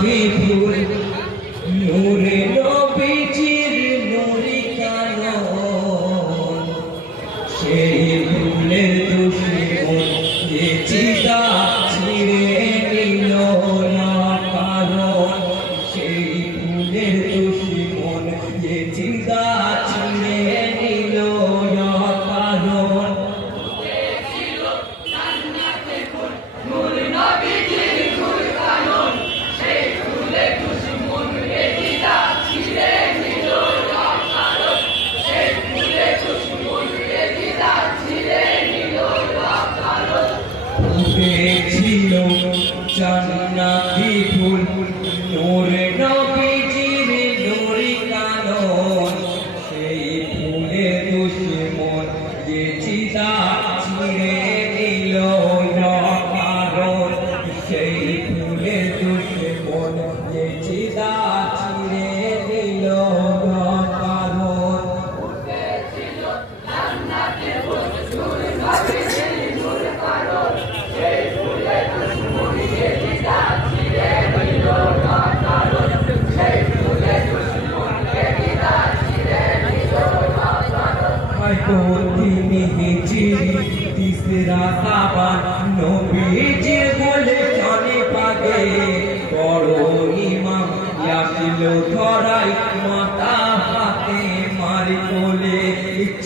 বিপুল নূরে নবীজির নুরি কানন সেই ফুলের দুশ্মন যে চিতা ছিঁড়ে নিল না কারণ সেই ফুলের দুশ্মন যে চিতা ছিঁড়ে নিল না কারণ ছিল জান্নাতি ফুল নূরে নবীজির নুরি কানন সেই ফুলের দুশ্মন যে চিতা ছিঁড়ে নিল না কারণ সেই ফুলের দুশ্মন যে চিতা ছিঁড়ে নিল না কারণ তিনি হিজরি তিসরা সাবান নবীজির বলে চলে পাগে বড় ইমাম ইয়াসিল ধরাই মাথা হাতে মারি কোলে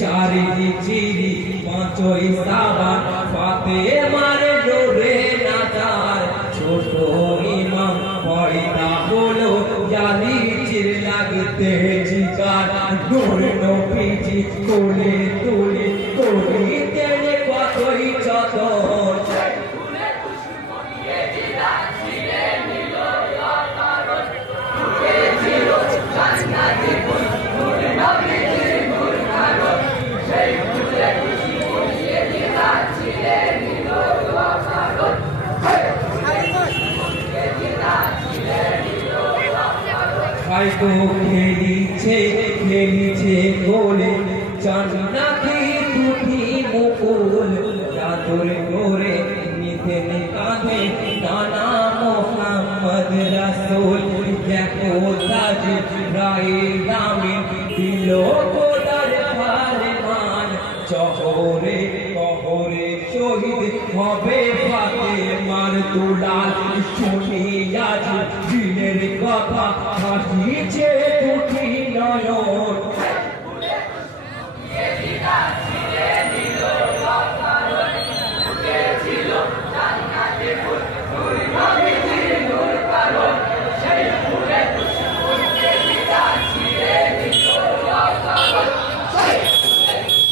চারি হিজরি পাঁচই সাবান পাতে মারে জোরে নাজার ছোট ইমাম পয়দা হলো জালি চির লাগতে জিগার নূর নবীজি কোলে তুলে করিতে কতই যতন হয়তো খেলিছে খেলিছে গোলে জান্নাতি দুটি মুকুল চাদর করে নিতেন কাঁধে নানা মোহাম্মদ রাসূল দেখো তাজ ইব্রাহিম নামে দিল গোলার ফারমান শহরে শহরে শহীদ হবে ফাতেমার দুলাল শুনি আজ দিনের কথা হাসিছে